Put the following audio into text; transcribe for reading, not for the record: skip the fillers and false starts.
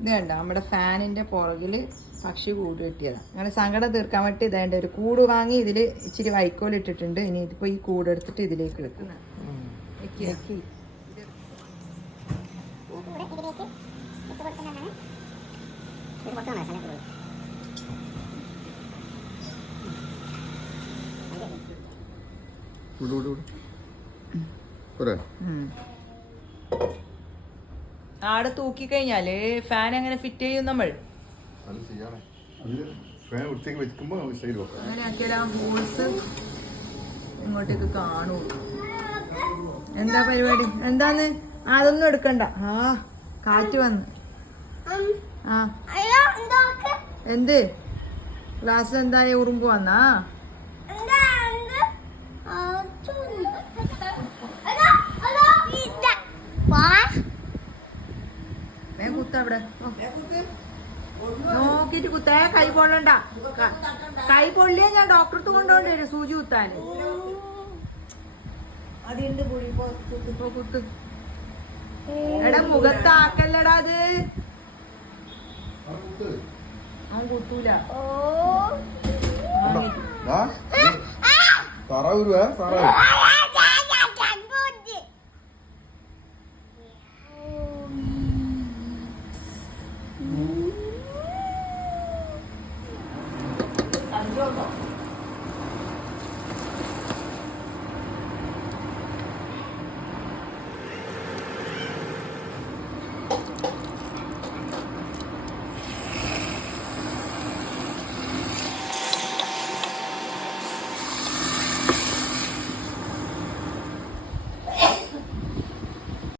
ഇത് കണ്ട നമ്മുടെ ഫാനിന്റെ പുറകില് പക്ഷി കൂട് കെട്ടിയതാണ്. അങ്ങനെ സങ്കടം തീർക്കാൻ വേണ്ടി ഇതേണ്ട ഒരു കൂട് വാങ്ങി ഇതിൽ ഇച്ചിരി വൈക്കോൽ ഇട്ടിട്ടുണ്ട്. ഇനി ഇതിപ്പോ ഈ കൂട് എടുത്തിട്ട് ഇതിലേക്ക് വെക്കുന്ന ആടെ തൂക്കി കഴിഞ്ഞാല് ഫാൻ എങ്ങനെ ഫിറ്റ് ചെയ്യും നമ്മൾ? അങ്ങനെ ആക്കിയാൽ ആ ഹോൾസ് ഇങ്ങോട്ടേക്ക് കാണൂ. എന്താ പരിപാടി? എന്താന്ന്? അതൊന്നും എടുക്കണ്ട. ആ കാറ്റ് വന്ന്. ആ എന്ത് ക്ലാസ്സിൽ എന്തായ ഉറുമ്പ് വന്നാ? കുത്തവിടെ നോക്കിട്ട് കുത്തേ. കൈ പൊള്ളണ്ട. കൈ പൊള്ളിയാ ഞാൻ ഡോക്ടർക്ക് കൊണ്ടുപോകേണ്ടി വരും സൂചി കുത്താൻ. ഇപ്പൊ കുത്ത്. എടാ മുഖത്താക്കല്ലടാ അത്. അവൻ കുത്തൂല.